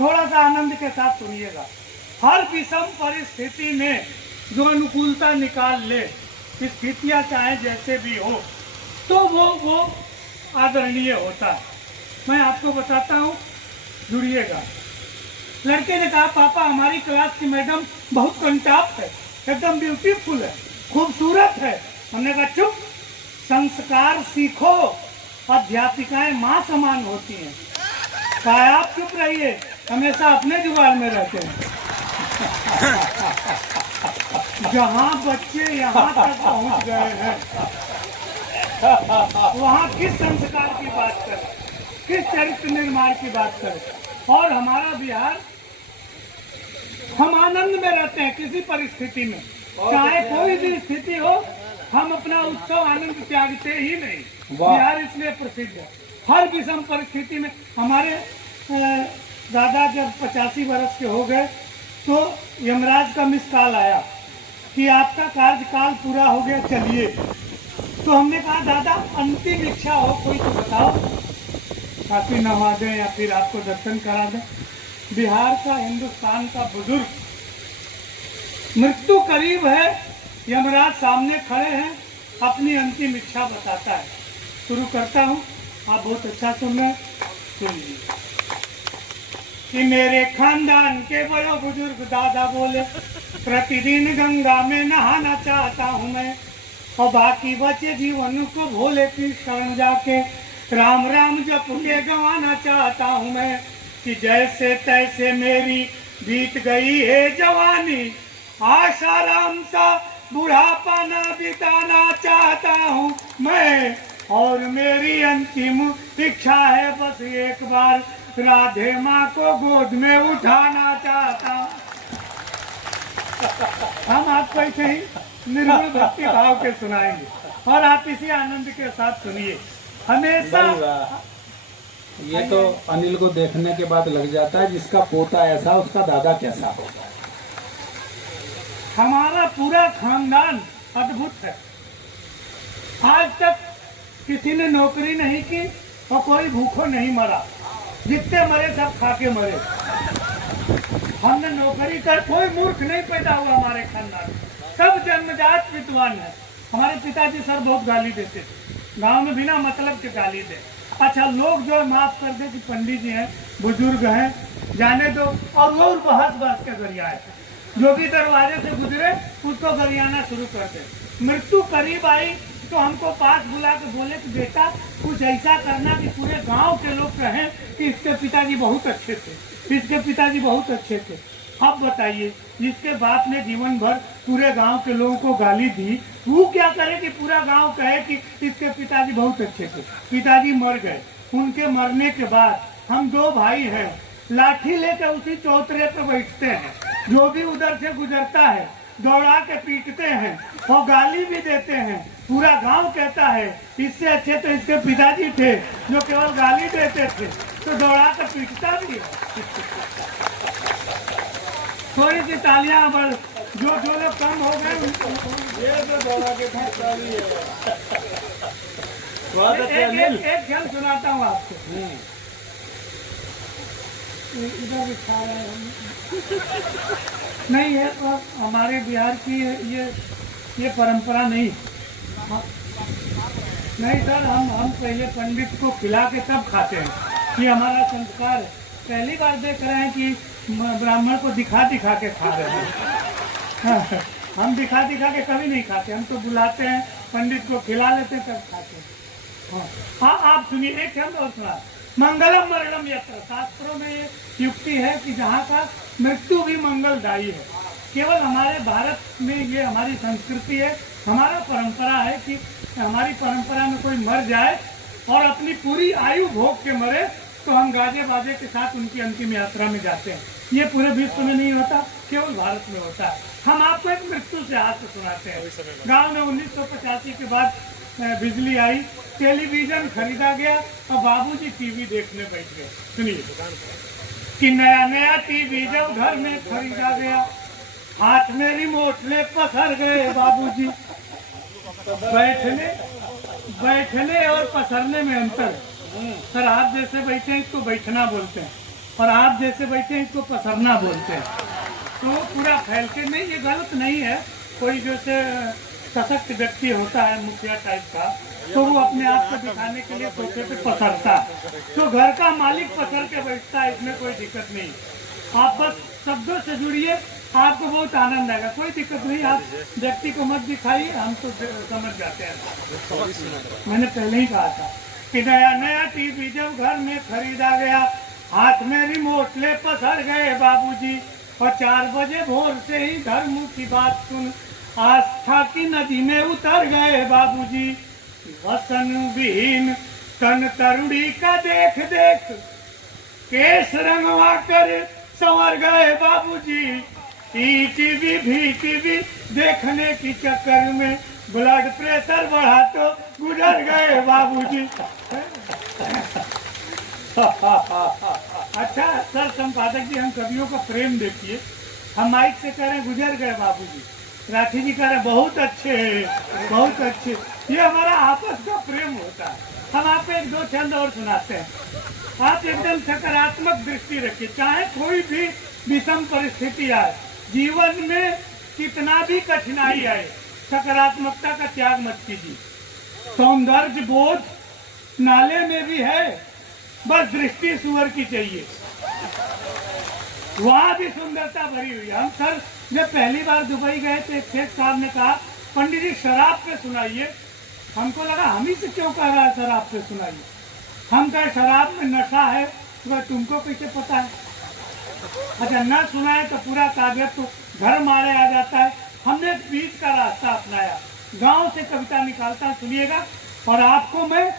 थोड़ा सा आनंद के साथ सुनिएगा। हर विषम परिस्थिति में जो अनुकूलता निकाल ले, स्थितियाँ चाहे जैसे भी हो, तो वो आदरणीय होता है। मैं आपको बताता हूँ, जुड़िएगा। लड़के ने कहा, पापा हमारी क्लास की मैडम बहुत कंटाप्ट है, एकदम ब्यूटीफुल है, खूबसूरत है। हमने कहा चुप, संस्कार सीखो, अध्यापिकाएं माँ समान होती हैं। कहा आप चुप रहिए, हमेशा अपने जुगाड़ में रहते हैं। जहाँ बच्चे यहाँ तक पहुँच गए हैं, वहाँ किस संस्कार की बात करें, किस चरित्र निर्माण की बात करें। और हमारा बिहार, हम आनंद में रहते हैं किसी परिस्थिति में, चाहे कोई भी स्थिति हो, हम अपना उत्सव आनंद त्यागते ही नहीं। बिहार इसलिए प्रसिद्ध है। हर विषम परिस्थिति में हमारे दादा जब 85 वर्ष के हो गए तो यमराज का मिस कॉल आया कि आपका कार्यकाल पूरा हो गया, चलिए। तो हमने कहा दादा अंतिम इच्छा हो कोई तो बताओ, काफी नवा दें या फिर आपको दर्शन करा दें। बिहार का, हिंदुस्तान का बुजुर्ग, मृत्यु करीब है, यमराज सामने खड़े हैं, अपनी अंतिम इच्छा बताता है। शुरू करता हूँ, आप बहुत अच्छा सुन रहे हैं, सुनिए। कि मेरे खानदान के बड़े बुजुर्ग दादा बोले, प्रतिदिन गंगा में नहाना चाहता हूँ मैं, और बाकी बचे जीवन को भोले की शरण जाके राम राम जप के गंवाना चाहता हूँ मैं। कि जैसे तैसे मेरी बीत गई है जवानी, आशाराम सा बुढ़ापा ना बिताना चाहता हूँ मैं। और मेरी अंतिम इच्छा है बस एक बार राधे माँ को गोद में उठाना चाहता हूँ। हम आपको ऐसे ही निर्मल भक्ति भाव के सुनाएंगे और आप इसी आनंद के साथ सुनिए हमेशा। ये तो अनिल को देखने के बाद लग जाता है, जिसका पोता ऐसा उसका दादा कैसा होगा। हमारा पूरा खानदान अद्भुत है। आज तक किसी ने नौकरी नहीं की और कोई भूखों नहीं मरा, जितने मरे सब खा के मरे। हमने नौकरी कर, कोई मूर्ख नहीं पैदा हुआ हमारे खानदान, सब जन्मजात विद्वान है। हमारे पिताजी सर बहुत गाली देते थे, गांव में बिना मतलब के गाली दे। अच्छा, लोग जो माफ कर दे कि पंडित जी हैं, बुजुर्ग हैं, जाने दो, और वो बहस बहस के गरियाए, जो भी दरवाजे से गुजरे उसको गरियाना शुरू कर दे। मृत्यु करीब आई तो हमको पास बुला के बोले कि बेटा कुछ ऐसा करना कि पूरे गांव के लोग कहें कि इसके पिताजी बहुत अच्छे थे, इसके पिताजी बहुत अच्छे थे। अब बताइए, जिसके बाप ने जीवन भर पूरे गांव के लोगों को गाली दी, वो क्या करे कि पूरा गांव कहे कि इसके पिताजी बहुत अच्छे थे। पिताजी मर गए, उनके मरने के बाद हम दो भाई हैं, लाठी लेकर उसी चौतरे पर बैठते हैं, जो भी उधर से गुजरता है दौड़ा के पीटते हैं और गाली भी देते हैं। पूरा गांव कहता है इससे अच्छे तो इसके पिताजी थे जो केवल गाली देते थे, तो दौड़ा कर पीटता भी है। थोड़ी सी तालियां, बल जो लोग कम हो गए एक खेल सुनाता हूँ आपको। इधर भी खा रहे हैं नहीं है, तो हमारे बिहार की ये परंपरा नहीं। नहीं सर, हम पहले पंडित को खिला के तब खाते हैं, ये हमारा संस्कार है। पहली बार देख रहे हैं कि ब्राह्मण को दिखा दिखा के खा रहे हैं। हम दिखा दिखा के कभी नहीं खाते, हम तो बुलाते हैं पंडित को खिला लेते हैं तब खाते हैं। हाँ, आप सुनिए, एक हम और सुना। मंगलम मरणम यत्र, शास्त्रों में ये युक्ति है कि जहाँ का मृत्यु भी मंगलदायी है। केवल हमारे भारत में ये हमारी संस्कृति है, हमारा परंपरा है कि हमारी परंपरा में कोई मर जाए और अपनी पूरी आयु भोग के मरे तो हम गाजे बाजे के साथ उनकी अंतिम यात्रा में जाते हैं। ये पूरे विश्व में नहीं होता, केवल भारत में होता है। हम आपको एक मृत्यु से हाथ सुनाते हैं। गाँव में 1985 के बाद बिजली आई, टेलीविजन खरीदा गया और बाबूजी टीवी देखने बैठ गए। सुनिए कि नया नया टीवी जब घर में खरीदा गया, हाथ में रिमोट ले पसर गए बाबूजी। बैठने और पसरने में अंतर है। सर आप जैसे बैठे हैं इसको बैठना बोलते हैं, और आप जैसे बैठे हैं इसको पसरना बोलते हैं। तो पूरा फैल के, नहीं ये गलत नहीं है। कोई जैसे सशक्त व्यक्ति होता है मुखिया टाइप का, तो वो अपने आप को दिखाने के लिए सोफे पे पसरता है। तो घर का मालिक पसर के बैठता है, इसमें कोई दिक्कत नहीं। आप बस शब्दों से जुड़िए, आपको बहुत आनंद आएगा, कोई दिक्कत नहीं। आप व्यक्ति को मत दिखाइए, हम तो समझ जाते हैं। मैंने पहले ही कहा था कि नया नया टीवी जब घर में खरीदा गया, हाथ में रिमोट ले पसर गए बाबूजी, और 4 बजे भोर से ही धर्म की बात सुन आस्था की नदी में उतर गए बाबूजी। वसन विहीन तन तरुणी का देख देख केस रंगवा कर संवर गए बाबूजी। टीवी भी टीवी देखने की चक्कर में ब्लड प्रेशर बढ़ा तो गुजर गए बाबूजी। अच्छा सर संपादक जी, हम कवियों का प्रेम देखिए। हम माइक से कह रहे हैं गुजर गए बाबूजी, राठी जी कह रहे हैं बहुत अच्छे बहुत अच्छे। ये हमारा आपस का प्रेम होता है। हम आपको 1-2 छंद और सुनाते हैं। आप एकदम सकारात्मक दृष्टि रखिए, चाहे कोई भी विषम परिस्थिति आए, जीवन में कितना भी कठिनाई आए, सकारात्मकता का त्याग मत कीजिए। सौंदर्य बोध नाले में भी है, बस दृष्टि सुअर की चाहिए, वहां भी सुंदरता भरी हुई है। हम सर जब पहली बार दुबई गए थे, एक शेख साहब ने कहा पंडित जी शराब पे सुनाइए। हमको लगा हम ही से क्यों कह रहा है शराब पे सुनाइए। हम कहे शराब में नशा है, तो तुमको कैसे पता है। अच्छा न सुनाए तो पूरा कागज तो घर मारे आ जाता है। हमने बीच का रास्ता अपनाया, गांव से कविता निकालता, सुनिएगा। और आपको मैं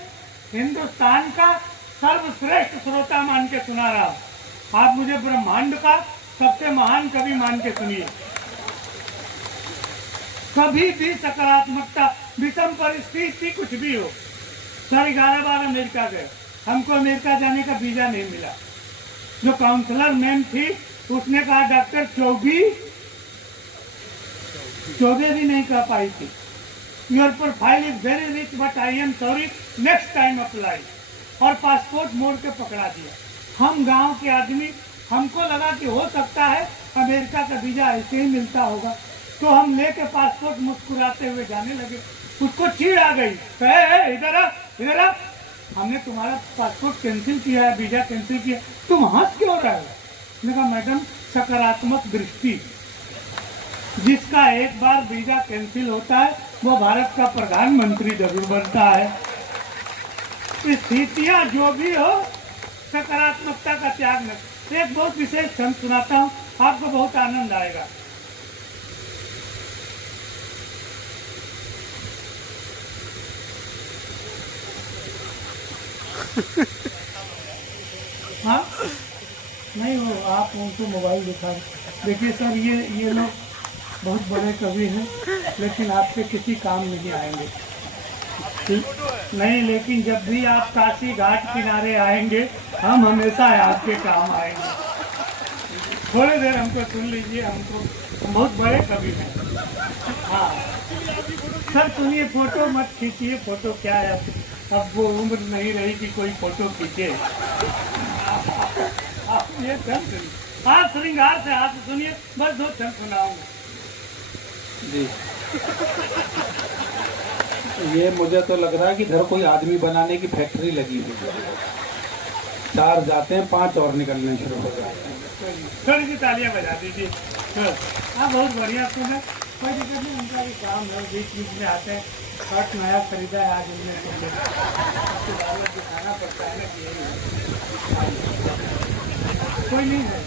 हिंदुस्तान का सर्वश्रेष्ठ श्रोता मान के सुना रहा हूं। आप मुझे ब्रह्मांड का सबसे महान कवि मान के सुनिए। कभी भी सकारात्मकता, विषम परिस्थिति कुछ भी हो। सर 11 बार अमेरिका गए, हमको अमेरिका जाने का वीजा नहीं मिला। जो काउंसलर मैम थी उसने कहा डॉक्टर चौबे भी नहीं कह पाई थी, your profile is very rich but I am sorry, next time apply. और पासपोर्ट मोड़ के पकड़ा दिया। हम गांव के आदमी, हमको लगा कि हो सकता है अमेरिका का वीजा ऐसे ही मिलता होगा, तो हम लेके पासपोर्ट मुस्कुराते हुए जाने लगे। उसको चिढ़ आ गई, कहे इधर आ इधर आ, हमने तुम्हारा पासपोर्ट कैंसिल किया है, वीजा कैंसिल किया, तुम हंस क्यों रहे हो। मैंने कहा मैडम सकारात्मक दृष्टि, जिसका एक बार वीजा कैंसिल होता है वो भारत का प्रधानमंत्री जरूर बनता है। स्थितियां जो भी हो, सकारात्मकता का त्याग न। एक बहुत विशेष छंद सुनाता हूँ, आपको बहुत आनंद आएगा। हाँ नहीं वो आप उनको मोबाइल दिखा। देखिए सर ये लोग बहुत बड़े कवि हैं, लेकिन आपके किसी काम नहीं आएंगे। नहीं, लेकिन जब भी आप काशी घाट किनारे आएंगे, हम हमेशा आपके काम आएंगे। थोड़ी देर हमको सुन लीजिए, हम बहुत बड़े कवि हैं। हाँ सर सुनिए, फोटो मत खींचिए, फोटो क्या है, अब वो उम्र नहीं रही कि कोई फोटो खींचे। आप ये छंद सुनिए, आप श्रृंगार से हाथ सुनिए, बस 2 छंद सुनाऊंगा जी। ये मुझे तो लग रहा है कि इधर कोई आदमी बनाने की फैक्ट्री लगी हुई है। 4 जाते हैं, 5 और निकलने शुरू हो जाते हैं। थोड़ी सी तालियां बजा दीजिए। हाँ बहुत बढ़िया सुना, कोई दिक्कत नहीं, उनका भी काम है, बीच बीच में आते हैं। शर्ट नया खरीदा है आज उन्हें, दिखाना पड़ता है ना कि कोई नहीं है।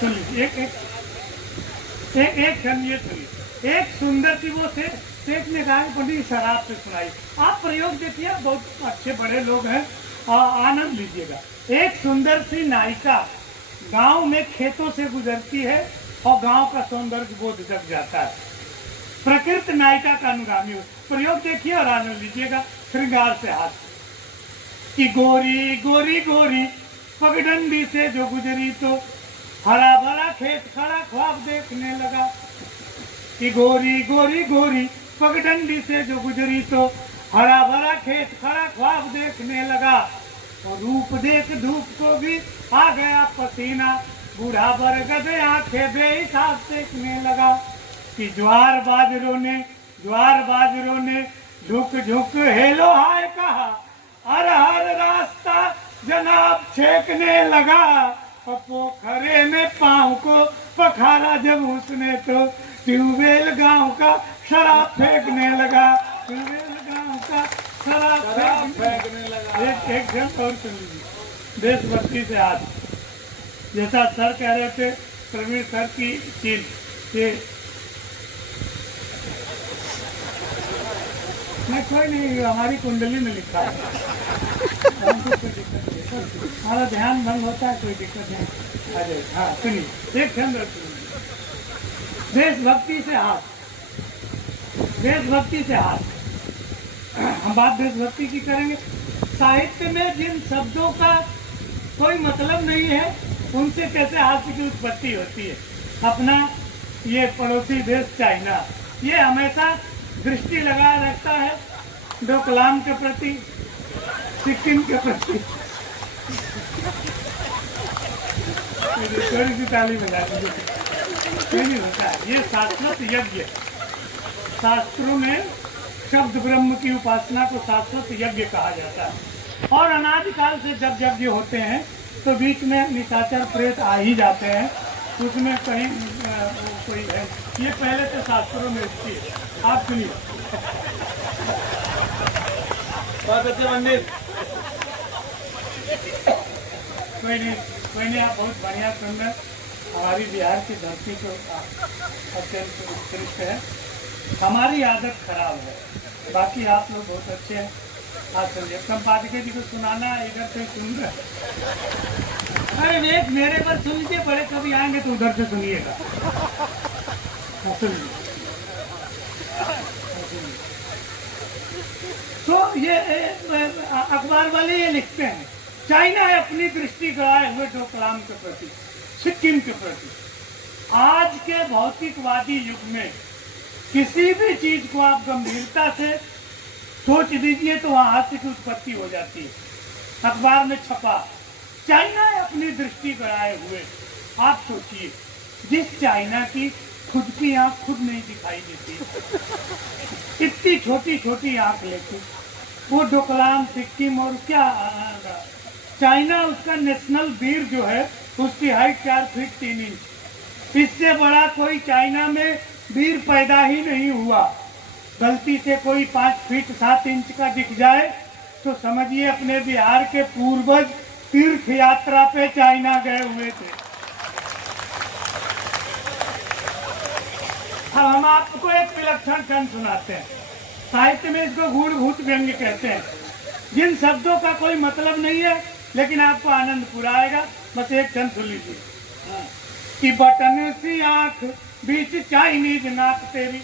सुनिए एक क्षण ये सुनिए। एक सुंदर सी वो शेख ने कहा कि पंडित शराब से सुनाई। आप प्रयोग देखिए, बहुत अच्छे बड़े लोग हैं, आनंद लीजिएगा। एक सुंदर सी नायिका गांव में खेतों से गुजरती है और गांव का सौंदर्य बोध जग जाता है। प्रकृति नायिका का अनुगामी हो। प्रयोग देखिए और आनंद लीजिएगा। श्रृंगार से हाथ कि गोरी गोरी गोरी पगडंडी से जो गुजरी तो हरा भरा खेत खड़ा ख्वाब देखने लगा। कि गोरी गोरी गोरी पगडंडी से जो गुजरी तो हरा भरा खेत खड़ा ख्वाब देखने लगा। और रूप देख धूप को भी आ गया पसीना, बूढ़ा बरगद आंखें बेहिसाब सेकने लगा कि ज्वार बाजरों ने झुक झुक हेलो हाय कहा, हर हर रास्ता जनाब छेकने लगा। और पोखरे में पाँव को पखारा जब उसने तो ट्यूबवेल गांव का शराब फेंकने लगा, ट्यूबवेल गांव का शराब फेंकने लगा। एक जन और सुन लीजिए, देशभक्ति से आज जैसा सर कह रहे थे, प्रवीण सर की चीज ये नहीं, कोई नहीं, हमारी कुंडली में लिखा है, हमको कोई दिक्कत नहीं, हमारा ध्यान भंग होता है, कोई दिक्कत नहीं। अरे हाँ सुनिए, एक क्षण रखिए। देशभक्ति से हाथ, देशभक्ति से हाथ, हम बात देशभक्ति की करेंगे। साहित्य में जिन शब्दों का कोई मतलब नहीं है, उनसे कैसे हास्य की उत्पत्ति होती है। अपना ये पड़ोसी देश चाइना, ये हमेशा दृष्टि लगाए रखता है डोकलाम के प्रति, सिक्किम के प्रति। थोड़ी सी ताली बजा दीजिए, नहीं होता है ये शाश्वत यज्ञ। शास्त्रों में शब्द ब्रह्म की उपासना को शाश्वत यज्ञ कहा जाता है। और अनादिकाल से जब यज्ञ होते हैं तो बीच में निशाचर प्रेत आ ही जाते हैं, उसमें कहीं कोई है, ये पहले से शास्त्रों में इसकी। आप सुनिए, बहुत अच्छे पंडित, कोई नहीं, आप बहुत बढ़िया सुंदर, हमारी बिहार की धरती को अत्यंत उत्कृष्ट है। हमारी आदत खराब है, बाकी आप लोग बहुत अच्छे हैं। आप सुनिए, संपादक जी को सुनाना इधर से सुन रहे, अरे एक मेरे पर सुन लीजिए, बड़े कभी आएंगे तो उधर से सुनिएगा। सुनिए, तो ये अखबार वाले ये लिखते हैं, चाइना है अपनी दृष्टि गड़ाए हुए डोकलाम के प्रति, सिक्किम के प्रति। आज के भौतिकवादी युग में किसी भी चीज को आप गंभीरता से सोच दीजिए तो वहां हास्य की उत्पत्ति हो जाती है। अखबार में छपा, चाइना है अपनी दृष्टि गड़ाए हुए। आप सोचिए, जिस चाइना की खुद की आंख खुद नहीं दिखाई देती, इतनी छोटी छोटी आंख लेके वो डोकलाम सिक्किम, और क्या चाइना, उसका नेशनल वीर जो है उसकी हाइट 4 फीट 3 इंच। इससे बड़ा कोई चाइना में वीर पैदा ही नहीं हुआ। गलती से कोई 5 फीट 7 इंच का दिख जाए तो समझिए अपने बिहार के पूर्वज तीर्थ यात्रा पे चाइना गए हुए थे। अब हम आपको एक विलक्षण खंड सुनाते हैं, साहित्य में इसको गूढ़भूत व्यंग्य कहते हैं। जिन शब्दों का कोई मतलब नहीं है लेकिन आपको आनंद पूरा आएगा, बस एक क्षण सुन लीजिए। कि बटन सी आंख बीच चाइनीज नाक तेरी,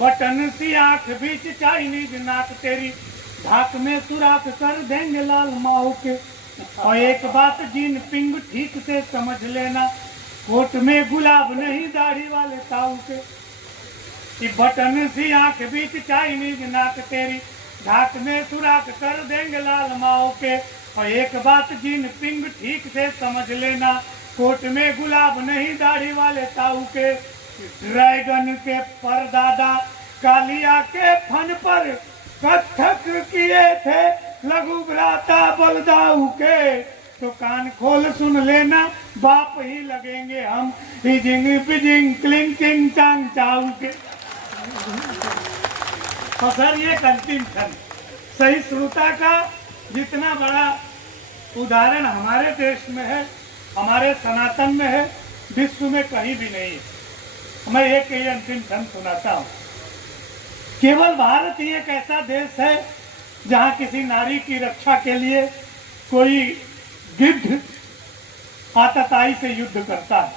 बटन सी आंख बीच चाइनीज नाक तेरी, ढाक में सुराख कर देंगे लाल माओ के। और एक बात जीन पिंग ठीक से समझ लेना, कोट में गुलाब नहीं दाढ़ी वाले ताऊ के। कि बटन सी आंख बीच चाइनीज नाक तेरी, ढाक में सुराख कर देंगे लाल माओ के। और एक बात जीन पिंग ठीक से समझ लेना, कोट में गुलाब नहीं दाढ़ी वाले ताऊ के। ड्रैगन के परदादा कालिया के फन पर कथक किए थे लघु भ्राता बलदाऊ के। तो कान खोल सुन लेना, बाप ही लगेंगे हम, हिजिंग पिजिंग क्लिंग चिंग चांग चाऊ के। और सर ये अंतिम क्षण, सही श्रोता का जितना बड़ा उदाहरण हमारे देश में है, हमारे सनातन में है, विश्व में कहीं भी नहीं है। मैं एक ही अंतिम क्षण सुनाता हूँ। केवल भारत ही एक ऐसा देश है जहाँ किसी नारी की रक्षा के लिए कोई गिद्ध आतताई से युद्ध करता है,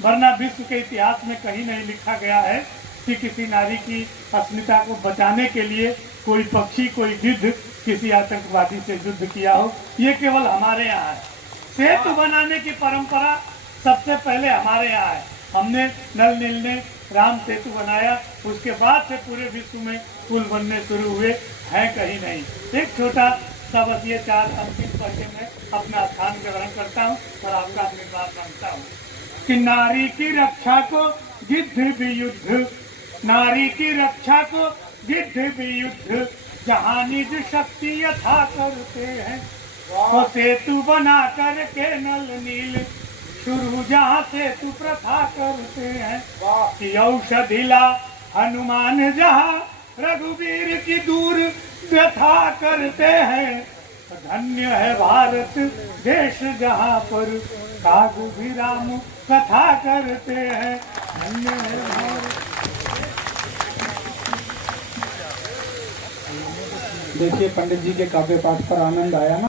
वरना विश्व के इतिहास में कहीं नहीं लिखा गया है कि किसी नारी की अस्मिता को बचाने के लिए कोई पक्षी, कोई गिद्ध किसी आतंकवादी से युद्ध किया हो। ये केवल हमारे यहाँ है। सेतु बनाने की परंपरा सबसे पहले हमारे यहाँ है। हमने नल नील ने राम सेतु बनाया, उसके बाद से पूरे विश्व में पुल बनने शुरू हुए हैं, कहीं नहीं। एक छोटा तो बस ये 4 अंतिम करके मैं अपना स्थान ग्रहण करता हूँ और आपका आशीर्वाद मांगता हूँ कि नारी की रक्षा को गिद्ध भी युद्ध, नारी की रक्षा को गिद्ध भी युद्ध, जहाँ निज शक्ति यथा करते हैं, तो सेतु बना करके नल नील, शुरू जहाँ सेतु प्रथा करते हैं, कि औषधिला हनुमान जहाँ रघुवीर की दूर व्यथा करते हैं, धन्य है भारत देश जहाँ पर कागु भी राम कथा करते हैं, धन्य है भारत। देखिए पंडित जी के काव्य पाठ पर आनंद आया ना।